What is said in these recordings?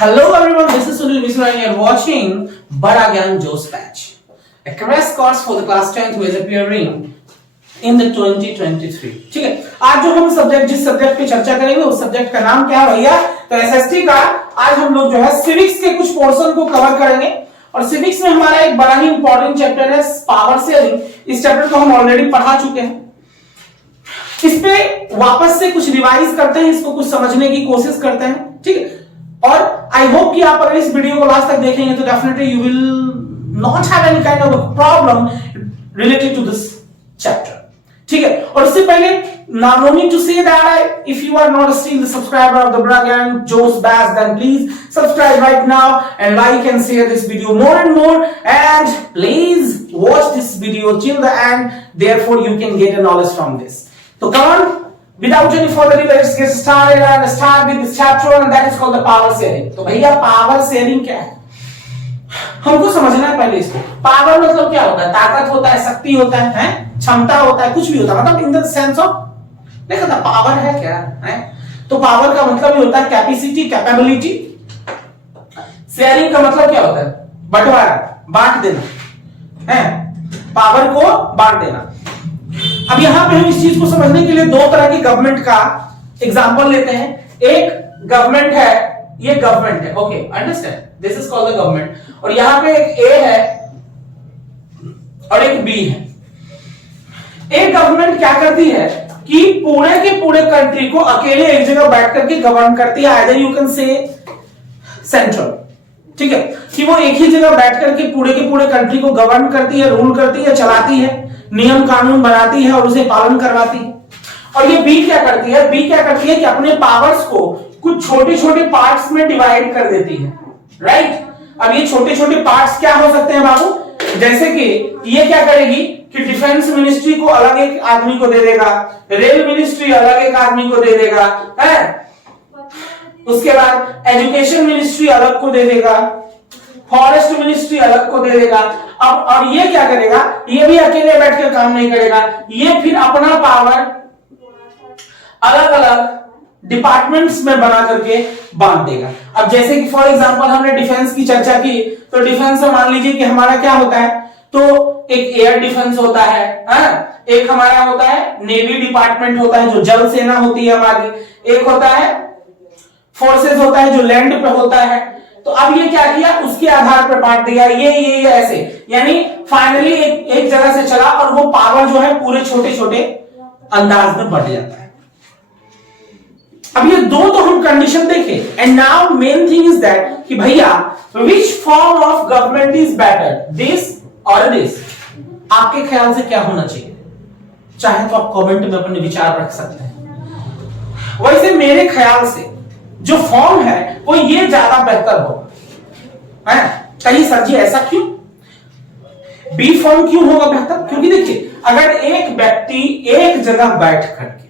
Hello everyone, this is Sunil Misra and you are watching Bada Gyan Josh Batch, a crash course for the class 10th who is appearing in the 2023. ठीक है, आज जो हम जिस subject पे चर्चा करेंगे उस सब्जेक्ट का नाम क्या है भैया? तो एसएसटी का आज हम लोग जो है सिविक्स के कुछ पोर्शन को कवर करेंगे और सिविक्स में हमारा एक बड़ा ही इंपॉर्टेंट चैप्टर है पावर शेयरिंग। इस चैप्टर को हम ऑलरेडी पढ़ा चुके हैं, इस पे वापस से कुछ रिवाइज करते हैं, इसको कुछ समझने की कोशिश करते हैं। ठीक है, और आई होप कि आप अगर इस वीडियो को लास्ट तक देखेंगे तो definitely you will not have any kind of problem related to this chapter. ठीक है, और उससे पहले no need to say that if you are not still the subscriber of the Bada Gyan Josh Batch, then please subscribe right now and like and share this video more and more, and please watch this video till the end, therefore you can get a knowledge from this. So come on, without any further delay, let's get started and start with this chapter, and that is called the power sharing. तो भैया power sharing क्या है हमको समझना है पहले इसको। Power मतलब क्या होता है? ताकत होता है, शक्ति होता है, क्षमता होता है, कुछ भी होता है, मतलब इन द सेंस ऑफ नहीं कहता पावर है क्या है। तो पावर का मतलब ही होता है कैपेसिटी, कैपेबिलिटी। शेयरिंग का मतलब क्या होता है? बंटवारा, बांट देना है, पावर को बांट देना। अब यहां पे हम इस चीज को समझने के लिए दो तरह की गवर्नमेंट का एग्जांपल लेते हैं। एक गवर्नमेंट है, ये गवर्नमेंट है, okay understand, this is called the government, और यहां पे एक ए है और एक बी है। एक गवर्नमेंट क्या करती है कि पूरे के पूरे कंट्री को अकेले एक जगह बैठ करके गवर्न करती है, either you can say central. ठीक है, कि वो एक ही जगह बैठ करके पूरे के पूरे कंट्री को गवर्न करती है, रूल करती है, चलाती है, नियम कानून बनाती है और उसे पालन करवाती है। और ये बी क्या करती है? बी क्या करती है कि अपने पावर्स को कुछ छोटे छोटे पार्ट्स में डिवाइड कर देती है, राइट। अब ये छोटे छोटे पार्ट्स क्या हो सकते हैं बाबू? जैसे कि ये क्या करेगी कि डिफेंस मिनिस्ट्री को अलग एक आदमी को दे देगा, रेल मिनिस्ट्री अलग एक आदमी को दे देगा, है, उसके बाद एजुकेशन मिनिस्ट्री अलग को दे देगा, फॉरेस्ट मिनिस्ट्री अलग को दे देगा। अब और ये क्या करेगा? ये भी अकेले बैठकर काम नहीं करेगा, ये फिर अपना पावर अलग अलग डिपार्टमेंट्स में बना करके बांट देगा। अब जैसे कि फॉर एग्जांपल हमने डिफेंस की चर्चा की, तो डिफेंस में मान लीजिए कि हमारा क्या होता है, तो एक एयर डिफेंस होता है, एक हमारा होता है नेवी डिपार्टमेंट होता है जो जल सेना होती है हमारी, एक होता है फोर्सेस होता है जो लैंड पे होता है। तो अब ये क्या किया, उसके आधार पर बांट दिया, ये ऐसे, यानी फाइनली एक जगह से चला और वो पावर जो है पूरे छोटे छोटे अंदाज में बढ़ जाता है। अब ये दो तो हम कंडीशन देखे, and now main thing is that कि भैया which form of government is better, this और दिस? आपके ख्याल से क्या होना चाहिए? चाहे तो आप कमेंट में अपने विचार रख सकते हैं। वैसे मेरे ख्याल से जो फॉर्म है वो ये ज्यादा बेहतर होगा, है। कहीं सर जी ऐसा क्यों? बी फॉर्म क्यों होगा बेहतर? क्योंकि देखिए अगर एक व्यक्ति एक जगह बैठ करके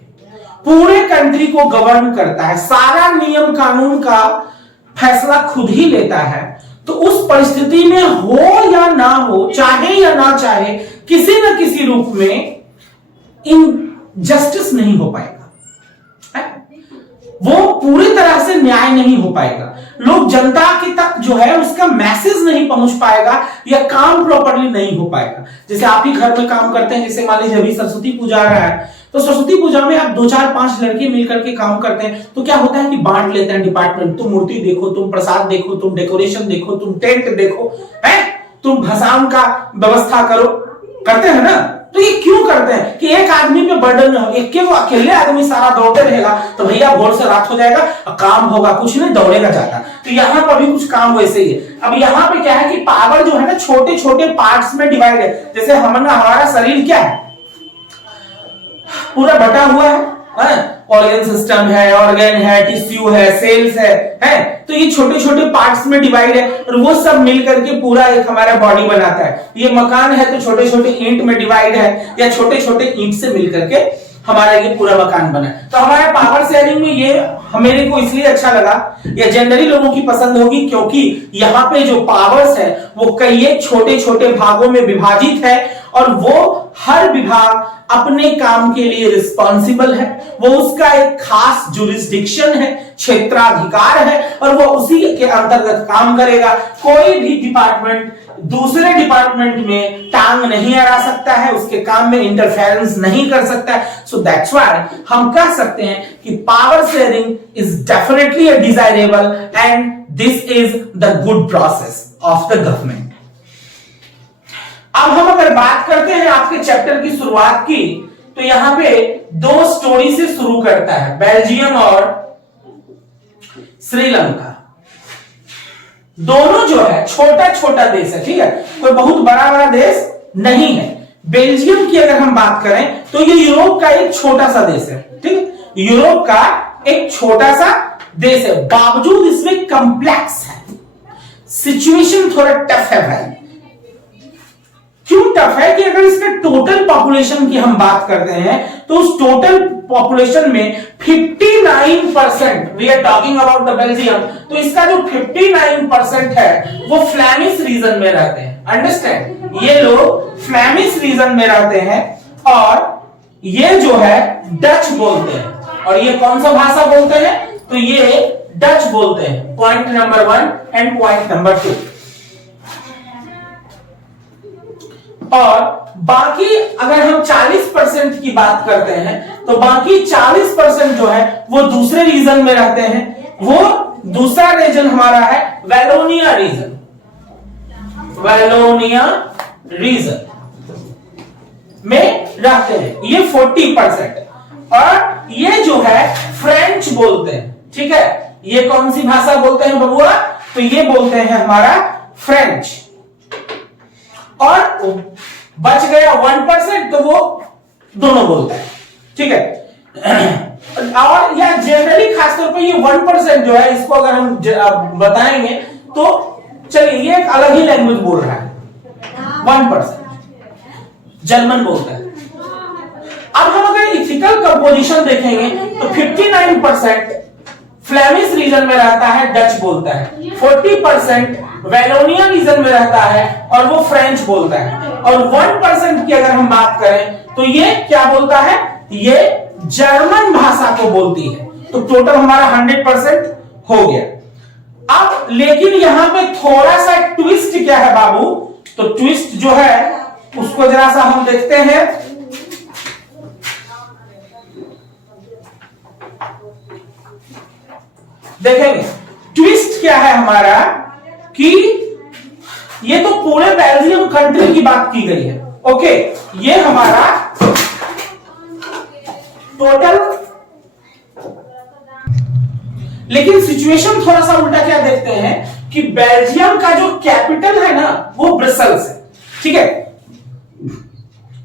पूरे कंट्री को गवर्न करता है, सारा नियम कानून का फैसला खुद ही लेता है, तो उस परिस्थिति में हो या ना हो, चाहे या ना चाहे, किसी न किसी रूप में इनजस्टिस नहीं हो पाएगा, वो पूरी तरह से न्याय नहीं हो पाएगा, लोग जनता के तक जो है उसका मैसेज नहीं पहुंच पाएगा या काम प्रॉपर्ली नहीं हो पाएगा। जैसे आप ही घर में काम करते हैं, जैसे मान लीजिए अभी सरस्वती पूजा आ रहा है, तो सरस्वती पूजा में आप 2-4-5 लड़के मिलकर के काम करते हैं, तो क्या होता है कि बांट लेते हैं डिपार्टमेंट। तुम मूर्ति देखो, तुम प्रसाद देखो, तुम डेकोरेशन देखो, तुम टेंट देखो, है, तुम भसान का व्यवस्था करो, करते हैं ना। तो ये क्यों करते हैं कि एक आदमी पे बर्डन न हो, एक के वो अकेले आदमी सारा दौड़ते रहेगा तो भैया भोर से रात हो जाएगा, काम होगा कुछ नहीं, दौड़ेगा जाता। तो यहाँ पर भी कुछ काम वैसे ही है। अब यहाँ पे क्या है कि पावर जो है ना छोटे छोटे पार्ट्स में डिवाइड है। जैसे हमारा शरीर क्या है, पूरा बटा हुआ है, ऑर्गन सिस्टम है, ऑर्गन है, टिश्यू है, सेल्स है, तो ये छोटे छोटे पार्ट्स में डिवाइड है और वो सब मिल करके पूरा एक हमारा बॉडी बनाता है। ये मकान है तो छोटे छोटे ईंट में डिवाइड है, या छोटे छोटे ईंट से मिल करके हमारा ये पूरा मकान बना है। तो हमारे पावर शेयरिंग में ये मेरे को इसलिए अच्छा लगा, या जनरली लोगों की पसंद होगी, क्योंकि यहाँ पे जो पावर्स है वो कई छोटे छोटे भागों में विभाजित है और वो हर विभाग अपने काम के लिए रिस्पॉन्सिबल है, वो उसका एक खास जुरिस्डिक्शन है, क्षेत्राधिकार है, और वो उसी के अंतर्गत काम करेगा। कोई भी डिपार्टमेंट दूसरे डिपार्टमेंट में टांग नहीं अड़ा सकता है, उसके काम में इंटरफेरेंस नहीं कर सकता है। सो दैट्स व्हाई हम कह सकते हैं कि power sharing is definitely a desirable and this is the good process of the government. अब हम अगर बात करते हैं आपके चैप्टर की शुरुआत की, तो यहां पे दो स्टोरी से शुरू करता है, बेल्जियम और श्रीलंका। दोनों जो है छोटा छोटा देश है, ठीक है, कोई बहुत बड़ा बड़ा देश नहीं है। बेल्जियम की अगर हम बात करें तो ये यूरोप का एक छोटा सा देश है, ठीक है, यूरोप का एक छोटा सा देश है, बावजूद इसमें कॉम्प्लेक्स है, सिचुएशन थोड़ा टफ है भाई। क्यों टफ है कि अगर इसके टोटल पॉपुलेशन की हम बात करते हैं तो उस टोटल पॉपुलेशन में 59%, we are talking about the Belgium, तो इसका जो 59% है वो फ्लैमिश रीजन में रहते हैं। अंडरस्टैंड, ये लोग फ्लैमिश रीजन में रहते हैं और ये जो है डच बोलते हैं। और ये कौन सा भाषा बोलते हैं? तो ये डच बोलते हैं। Point number 1 and point number 2। और बाकी अगर हम 40% की बात करते हैं तो बाकी 40% जो है वो दूसरे रीजन में रहते हैं। वो दूसरा रीजन हमारा है वैलोनिया रीजन, वैलोनिया रीजन में रहते हैं ये 40%। और ये जो है फ्रेंच बोलते हैं, ठीक है, ये कौन सी भाषा बोलते हैं बबुआ? तो ये बोलते हैं हमारा फ्रेंच। और बच गया 1%, तो वो दोनों बोलता है, ठीक है। और या जनरली खासतौर पर ये 1% जो है, इसको अगर हम बताएंगे तो चलिए ये एक अलग ही लैंग्वेज बोल रहा है, 1% जर्मन बोलता है। अब हम अगर इथिकल कंपोजिशन देखेंगे तो 59% फ्लेमिश रीजन में रहता है, डच बोलता है, 40% वैलोनिया रीजन में रहता है और वो फ्रेंच बोलता है, और 1% की अगर हम बात करें तो ये क्या बोलता है? ये जर्मन भाषा को बोलती है। तो टोटल हमारा 100% हो गया। अब लेकिन यहां पे थोड़ा सा ट्विस्ट क्या है बाबू? तो ट्विस्ट जो है उसको जरा सा हम देखते हैं। देखेंगे ट्विस्ट क्या है हमारा कि ये तो पूरे बेल्जियम कंट्री की बात की गई है, ओके, ये हमारा टोटल, लेकिन सिचुएशन थोड़ा सा उल्टा क्या देखते हैं कि बेल्जियम का जो कैपिटल है ना वो ब्रसेल्स है, ठीक है,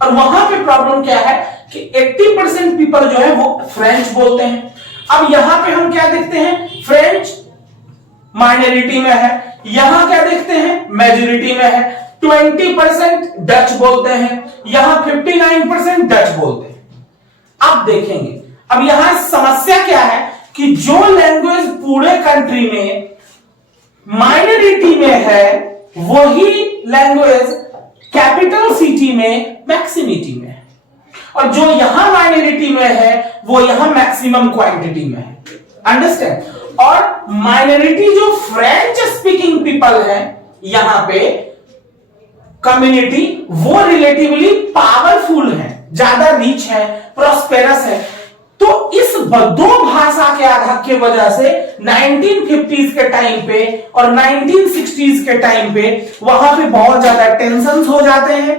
और वहां पे प्रॉब्लम क्या है कि 80% पीपल जो है वो फ्रेंच बोलते हैं। अब यहां पे हम क्या देखते हैं? फ्रेंच माइनॉरिटी में है, यहां क्या देखते हैं? मेजॉरिटी में है। 20% डच बोलते हैं, यहां 59% डच बोलते हैं। अब देखेंगे, अब यहां समस्या क्या है कि जो लैंग्वेज पूरे कंट्री में माइनॉरिटी में है वही लैंग्वेज कैपिटल सिटी में मैक्सिमिटी में है, और जो यहां माइनॉरिटी में है वो यहां मैक्सिमम क्वांटिटी में है। अंडरस्टैंड? और माइनॉरिटी जो फ्रेंच स्पीकिंग पीपल है यहां पे कम्युनिटी, वो रिलेटिवली पावरफुल है, ज्यादा रिच है, प्रॉस्पेरस है। तो इस दो भाषा के आधार की वजह से 1950s के टाइम पे और 1960s के टाइम पे वहां पे बहुत ज्यादा टेंशंस हो जाते हैं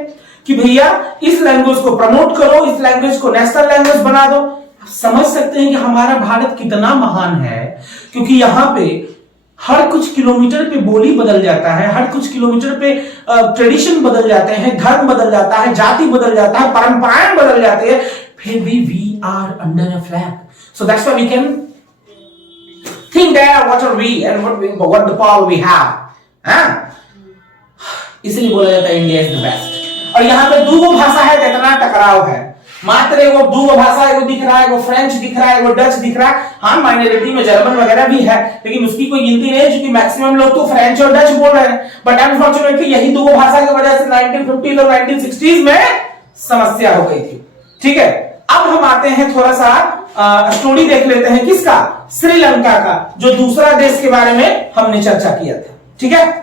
कि भैया इस लैंग्वेज को प्रमोट करो, इस लैंग्वेज को नेशनल लैंग्वेज बना दो। समझ सकते हैं कि हमारा भारत कितना महान है, क्योंकि यहां पे हर कुछ किलोमीटर पे बोली बदल जाता है, हर कुछ किलोमीटर पे ट्रेडिशन बदल जाते हैं, धर्म बदल जाता है, जाति बदल जाता है, परंपराएं बदल जाती है, फिर भी we are under a flag. So that's why we can think that what are we and what the power we have. इसलिए बोला जाता है इंडिया इज द बेस्ट। और यहां पे दो भाषा है, कितना टकराव है, मात्र एगो दो भाषा एगो दिख रहा है, एगो फ्रेंच दिख रहा है, एगो डच दिख रहा है। हाँ माइनॉरिटी में जर्मन वगैरह भी है, लेकिन उसकी कोई गिनती नहीं है क्योंकि मैक्सिमम लोग तो फ्रेंच और डच बोल रहे हैं। बट अनफॉर्चुनेटली यही दो भाषा की वजह से 1950 और 1960s में समस्या हो गई थी। ठीक है, अब हम आते हैं थोड़ा सा स्टोरी देख लेते हैं किसका, श्रीलंका का, जो दूसरा देश के बारे में हमने चर्चा किया था। ठीक है,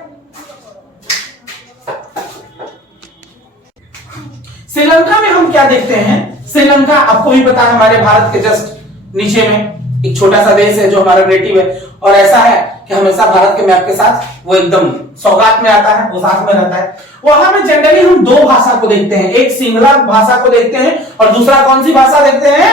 श्रीलंका में हम क्या देखते हैं, श्रीलंका आपको भी पता है हमारे भारत के जस्ट नीचे में एक छोटा सा देश है जो हमारा रिलेटिव है, और ऐसा है कि हमेशा भारत के मैप के साथ वो एकदम सौगात में आता है, वो साथ में रहता है। वहां में जनरली हम दो भाषा को देखते हैं, एक सिंगला भाषा को देखते हैं और दूसरा कौन सी भाषा देखते हैं,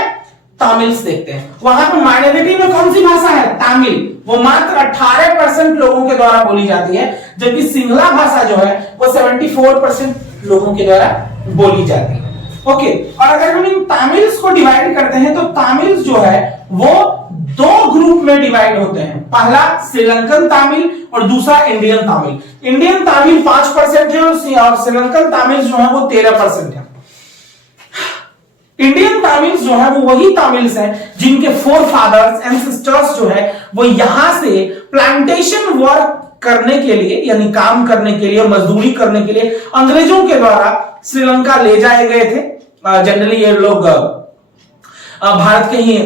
तमिल्स देखते हैं। वहां पर माइनॉरिटी में कौन सी भाषा है, तमिल, वो मात्र 18% लोगों के द्वारा बोली जाती है, जबकि सिंगला भाषा जो है वो 74% लोगों के द्वारा बोली जाती है। ओके, और अगर हम इन तमिल्स को डिवाइड करते हैं तो तमिल्स जो है वो दो ग्रुप में डिवाइड होते हैं, पहला श्रीलंकन तमिल और दूसरा इंडियन तमिल। इंडियन तमिल 5% है और श्रीलंकन तमिल जो है वो 13% है। इंडियन तमिल्स जो है वो वही तमिल्स हैं जिनके फोर फादर्स एंसेस्टर्स जो है वो यहां से प्लांटेशन वर्क करने के लिए, यानी काम करने के लिए, मजदूरी करने के लिए अंग्रेजों के द्वारा श्रीलंका ले जाए गए थे। जनरली ये लोग भारत के ही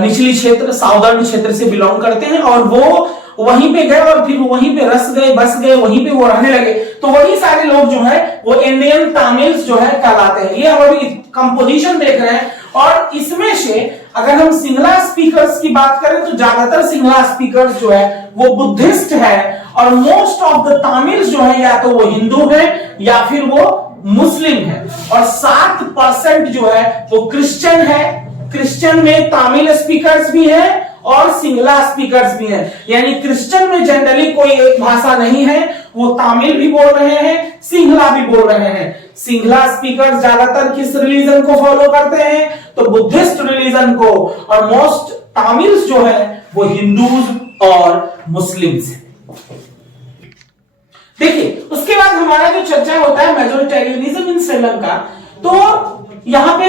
निचली क्षेत्र, साउदर्न क्षेत्र से बिलोंग करते हैं, और वो वहीं पे गए और फिर वहीं पे रस गए, बस गए, वहीं पे वो रहने लगे। तो वही सारे लोग जो है वो इंडियन तमिल्स जो है कहलाते हैं। ये हम अभी कंपोजिशन देख रहे हैं, और इसमें से अगर हम सिंगला स्पीकर्स की बात करें तो ज्यादातर सिंगला स्पीकर्स जो है वो बुद्धिस्ट है, और मोस्ट ऑफ द तमिल्स जो है या तो वो हिंदू है या फिर वो मुस्लिम है, और 7% जो है वो क्रिश्चियन है। क्रिश्चियन में तमिल स्पीकर्स भी है और सिंगला स्पीकर्स भी हैं, यानी क्रिश्चियन में जनरली कोई एक भाषा नहीं है, वो तमिल भी बोल रहे हैं, सिंगला भी बोल रहे हैं। सिंगला स्पीकर्स ज्यादातर किस रिलीजन को फॉलो करते हैं, तो बुद्धिस्ट रिलीजन को, और मोस्ट तमिल्स जो है वो हिंदूज और मुस्लिम्स हैं। देखिए, उसके बाद हमारा जो चर्चा होता है मेजोरिटेरियनिज्म इन श्रीलंका, तो यहां पे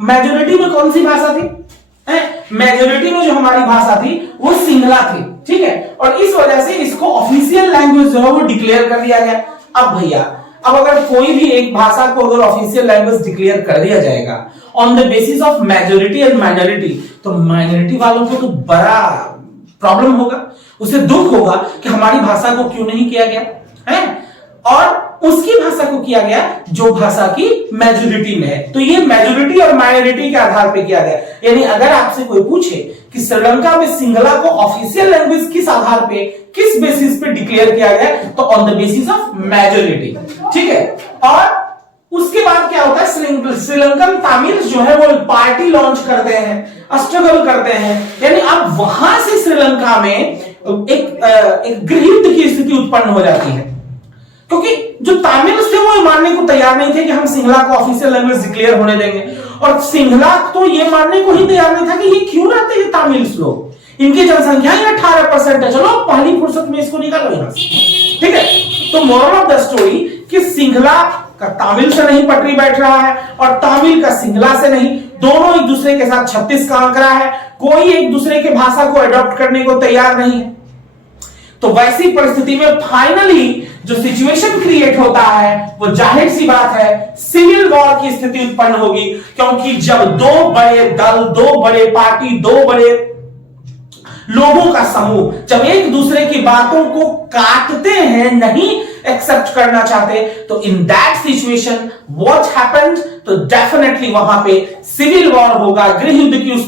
मेजोरिटी में कौन सी भाषा थी, मेजोरिटी में जो हमारी भाषा थी वो सिंगला थी। ठीक है, और इस वजह से इसको ऑफिशियल लैंग्वेज जो है वो डिक्लेयर कर दिया गया। अब भैया, अब अगर कोई भी एक भाषा को अगर ऑफिशियल लैंग्वेज डिक्लेयर कर दिया जाएगा on the basis of majority and minority, तो माइनॉरिटी वालों को तो बड़ा प्रॉब्लम होगा, उसे दुख होगा कि हमारी भाषा को क्यों नहीं किया गया है, और उसकी भाषा को किया गया जो भाषा की मेजोरिटी में है। तो ये मेजोरिटी और माइनॉरिटी के आधार पे किया गया। यानी अगर आपसे कोई पूछे कि श्रीलंका में सिंगला को ऑफिशियल लैंग्वेज किस आधार पे, किस बेसिस पे डिक्लेयर किया गया, तो on the basis of majority. ठीक है, और उसके बाद क्या होता है, श्रीलंकन तमिल्स जो है वो पार्टी लॉन्च करते हैं, स्ट्रगल करते हैं, यानी अब वहां से श्रीलंका में एक गृहयुद्ध की स्थिति उत्पन्न हो जाती है, क्योंकि जो तमिल्स थे वो मानने को तैयार नहीं थे कि हम सिंगला को ऑफिशियल लैंग्वेज डिक्लेयर होने देंगे, और सिंगला तो ये मानने को ही तैयार नहीं था कि ये क्यों रहते हैं तमिल्स लोग, इनकी जनसंख्या ही 18% है, चलो पहली फुर्सत में इसको निकालो यहां से। ठीक है, तो मोरल ऑफ द स्टोरी कि सिंगला का तमिल से नहीं पटरी बैठ रहा है और तमिल का सिंगला से नहीं, दोनों एक दूसरे के साथ 36 का आंकड़ा है, कोई एक दूसरे के भाषा को अडॉप्ट करने को तैयार नहीं है। तो वैसी परिस्थिति में फाइनली जो सिचुएशन क्रिएट होता है वो जाहिर सी बात है सिविल वॉर की स्थिति उत्पन्न होगी, क्योंकि जब दो बड़े दल, दो बड़े पार्टी, दो बड़े लोगों का समूह जब एक दूसरे की बातों को काटते हैं, नहीं एक्सेप्ट करना चाहते, तो in that situation what happened, तो डेफिनेटली वहां पे सिविल वॉर होगा, गृह युद्ध की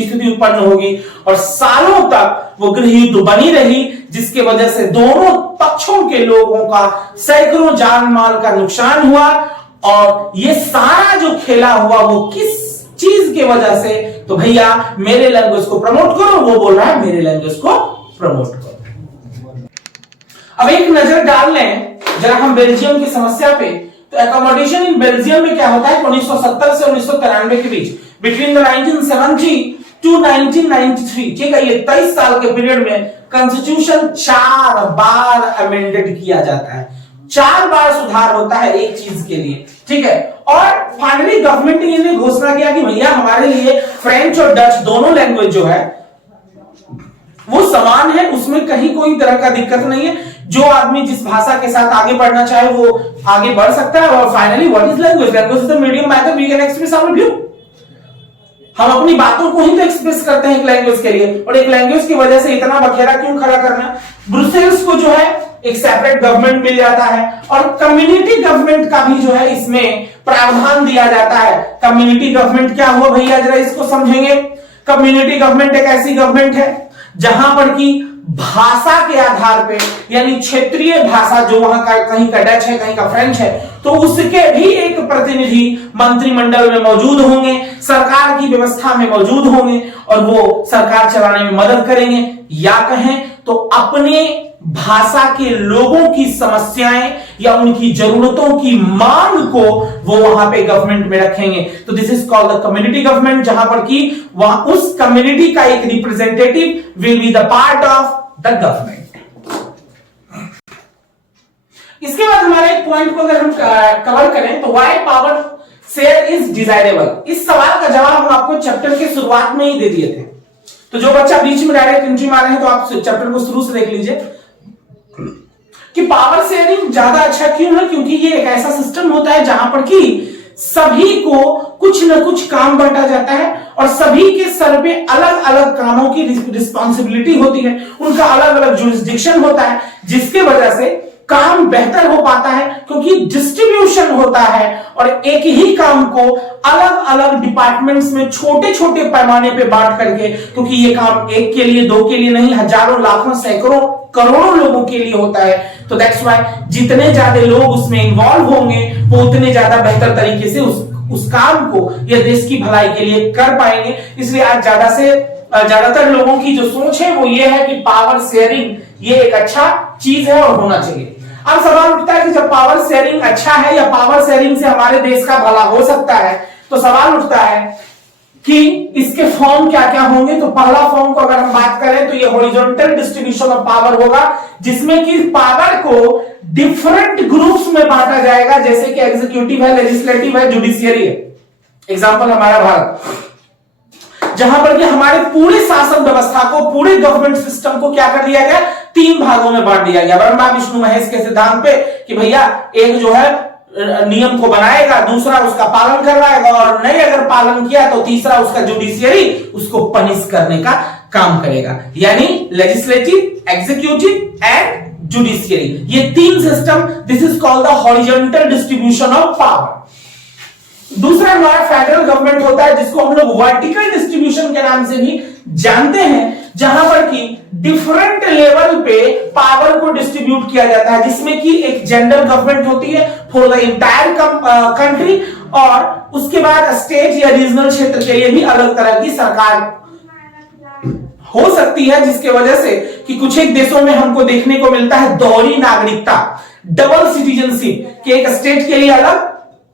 स्थिति उत्पन्न होगी, और सालों तक वो गृह युद्ध बनी रही, जिसके वजह से दोनों पक्षों के लोगों का सैकड़ों जान माल का नुकसान हुआ। और ये सारा जो खेला हुआ वो किस चीज की वजह से, तो भैया मेरे लैंग्वेज को प्रमोट करो, वो बोल रहा है मेरे लैंग्वेज को प्रमोट करो। अब एक नजर डाल लें जरा हम बेल्जियम की समस्या पे, तो एकोमोडेशन इन बेल्जियम में क्या होता है 1970 से 1993 के बीच, बिटवीन द 1970 टू 1993, ठीक है, ये 23 साल के पीरियड में कॉन्स्टिट्यूशन 4 बार अमेंडेड किया जाता है, 4 बार सुधार होता है एक चीज के लिए, ठीक है, और फाइनली गवर्नमेंट ने घोषणा किया कि भैया हमारे लिए फ्रेंच और डच दोनों लैंग्वेज जो है वो समान है, उसमें कहीं कोई तरह का दिक्कत नहीं है। जो आदमी जिस भाषा के साथ आगे बढ़ना चाहे वो आगे बढ़ सकता है। और finally what is language? Language is the medium by the we can express our view. हम अपनी बातों को ही तो एक्सप्रेस करते हैं एक लैंग्वेज के लिए, और एक लैंग्वेज की वजह से इतना बखेड़ा क्यों खड़ा करना? ब्रुसेल्स को जो है एक सेपरेट गवर्नमेंट मिल जाता है, और कम्युनिटी गवर्नमेंट का भी जो है इसमें प्रावधान दिया जाता है। कम्युनिटी गवर्नमेंट क्या हुआ भैया, जरा इसको समझेंगे। कम्युनिटी गवर्नमेंट एक ऐसी गवर्नमेंट है जहां पर की भाषा के आधार पे, यानी क्षेत्रीय भाषा जो वहां का कहीं का डच है कहीं का फ्रेंच है, तो उसके भी एक प्रतिनिधि मंत्रिमंडल में मौजूद होंगे, सरकार की व्यवस्था में मौजूद होंगे, और वो सरकार चलाने में मदद करेंगे। या कहें तो अपने भाषा के लोगों की समस्याएं या उनकी जरूरतों की मांग को वो वहां पे गवर्नमेंट में रखेंगे। तो this is called the community government, जहां पर कि वहां उस कम्युनिटी का एक representative will be the part of the government. इसके बाद हमारे एक पॉइंट को अगर हम कवर करें तो why power share is desirable. इस सवाल का जवाब हम आपको चैप्टर के शुरुआत में ही दे दिए थे। तो जो बच्चा बीच में डायरेक्ट एंट्री मारे हैं तो आप चैप्टर को शुरू से देख लीजिए कि पावर शेयरिंग ज्यादा अच्छा क्यों है, क्योंकि ये एक ऐसा सिस्टम होता है जहां पर कि सभी को कुछ न कुछ काम बांटा जाता है, और सभी के सर पे अलग अलग कामों की रिस्पॉन्सिबिलिटी होती है, उनका अलग अलग जुरिस्डिक्शन होता है, जिसके वजह से काम बेहतर हो पाता है, क्योंकि डिस्ट्रीब्यूशन होता है और एक ही काम को अलग अलग डिपार्टमेंट्स में छोटे छोटे पैमाने पे बांट करके, क्योंकि ये काम एक के लिए दो के लिए नहीं, हजारों लाखों सैकड़ों करोड़ों लोगों के लिए होता है। तो दैट्स व्हाई जितने ज्यादा लोग उसमें इन्वॉल्व होंगे वो उतने ज्यादा बेहतर तरीके से उस काम को या देश की भलाई के लिए कर पाएंगे। इसलिए आज ज्यादातर लोगों की जो सोच है वो ये है कि पावर शेयरिंग ये एक अच्छा चीज है और होना चाहिए। अब सवाल उठता है कि जब पावर शेयरिंग अच्छा है या पावर शेयरिंग से हमारे देश का भला हो सकता है, तो सवाल उठता है कि इसके फॉर्म क्या क्या होंगे। तो पहला फॉर्म को अगर हम बात करें तो ये हॉरिजॉन्टल डिस्ट्रीब्यूशन ऑफ पावर होगा, जिसमें कि पावर को डिफरेंट ग्रुप्स में बांटा जाएगा, जैसे कि एग्जीक्यूटिव है, लेजिस्लेटिव है, जुडिशियरी है। एग्जांपल हमारा भारत, जहां पर कि हमारे पूरे शासन व्यवस्था को, पूरे गवर्नमेंट सिस्टम को क्या कर दिया गया, 3 भागों में बांट दिया गया। ब्रह्मा विष्णु महेश के सिद्धांत पे कि भैया एक जो है नियम को बनाएगा, दूसरा उसका पालन करवाएगा, और नहीं अगर पालन किया तो तीसरा उसका जुडिशियरी उसको पनिश करने का काम करेगा। यानी लेजिस्लेटिव, एग्जीक्यूटिव एंड जुडिशियरी, ये 3 system, this is called the horizontal distribution of power. दूसरा हमारा फेडरल गवर्नमेंट होता है, जिसको हम लोग वर्टिकल डिस्ट्रीब्यूशन के नाम से भी जानते हैं, जहां पर कि डिफरेंट लेवल पे पावर को डिस्ट्रीब्यूट किया जाता है, जिसमें कि एक जनरल गवर्नमेंट होती है फॉर द इंटायर कंट्री, और उसके बाद स्टेट या रीजनल क्षेत्र के लिए भी अलग तरह की सरकार हो सकती है, जिसके वजह से कि कुछ एक देशों में हमको देखने को मिलता है दोहरी नागरिकता, डबल सिटीजनशिप, कि एक स्टेट के लिए अलग,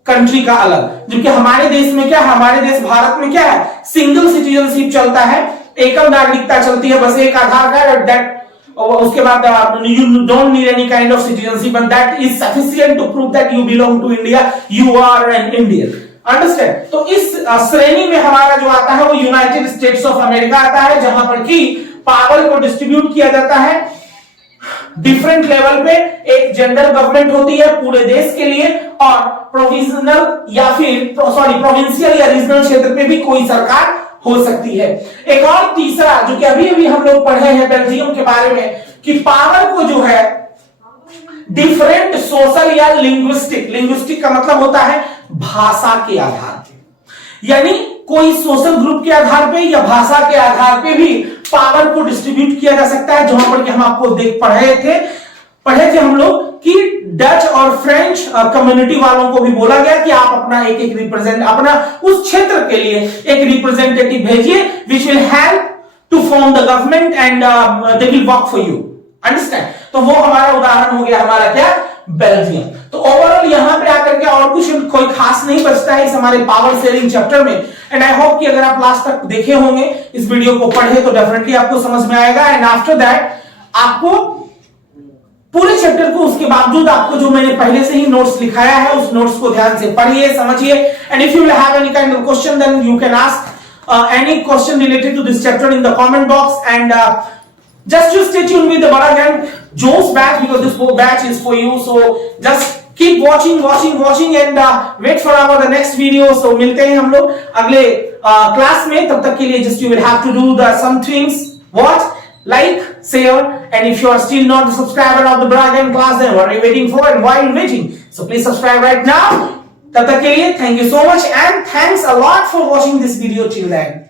कंट्री का अलग। जबकि हमारे देश में क्या है, हमारे देश भारत में क्या है, सिंगल सिटीजनशिप चलता है, एकल नागरिकता चलती है, बस एक आधार कार्ड और दैट, उसके बाद you don't need any kind of citizenship and that is sufficient to prove that you belong to India, you are an Indian. Understand? तो इस श्रेणी में हमारा जो आता है वो यूनाइटेड स्टेट्स ऑफ अमेरिका आता है, जहां पर कि पावर को डिस्ट्रीब्यूट किया जाता है डिफरेंट लेवल पे। एक जनरल गवर्नमेंट होती है पूरे देश के लिए, और प्रोविजनल या फिर प्रोविंशियल या रीजनल क्षेत्र पे भी कोई सरकार हो सकती है। एक और तीसरा जो कि अभी अभी हम लोग पढ़े हैं बेल्जियम के बारे में, कि पावर को जो है डिफरेंट सोशल या लिंग्विस्टिक का मतलब होता है भाषा के आधार पे, यानी कोई सोशल ग्रुप के आधार पे या भाषा के आधार पे भी पावर को डिस्ट्रीब्यूट किया जा सकता है। जहां पर कि हम आपको पढ़े थे हम लोग कि डच और फ्रेंच कम्युनिटी वालों को भी बोला गया कि आप अपना अपना उस क्षेत्र के लिए एक रिप्रेजेंटेटिव भेजिए, which will help to form the government and they will work for you. Understand? तो वो हमारा उदाहरण हो गया, हमारा क्या, बेल्जियम। तो ओवरऑल यहां पे आकर के और कुछ कोई खास नहीं बचता है इस हमारे पावर शेयरिंग चैप्टर में। एंड आई होप कि अगर आप लास्ट तक देखे होंगे, इस वीडियो को पढ़े, तो डेफिनेटली आपको समझ में आएगा। एंड आफ्टर दैट आपको पूरे चैप्टर को उसके बावजूद आपको जो मैंने पहले से ही नोट्स लिखाया है उस नोट्स को ध्यान से पढ़िए, समझिए। And if you will have any kind of question then you can ask any question related to this chapter in the comment box and just stay tuned with the Bada Gyan Jones batch because this batch is for you. So just keep watching and wait for our next video. So मिलते हैं हम लोग अगले class में, तब तक के लिए just you will have to do the some things. What? Like, share, and if you are still not a subscriber of the Bada Gyan class, then what are you waiting for and why are you waiting? So please subscribe right now. तब तक के लिए thank you so much and thanks a lot for watching this video till then.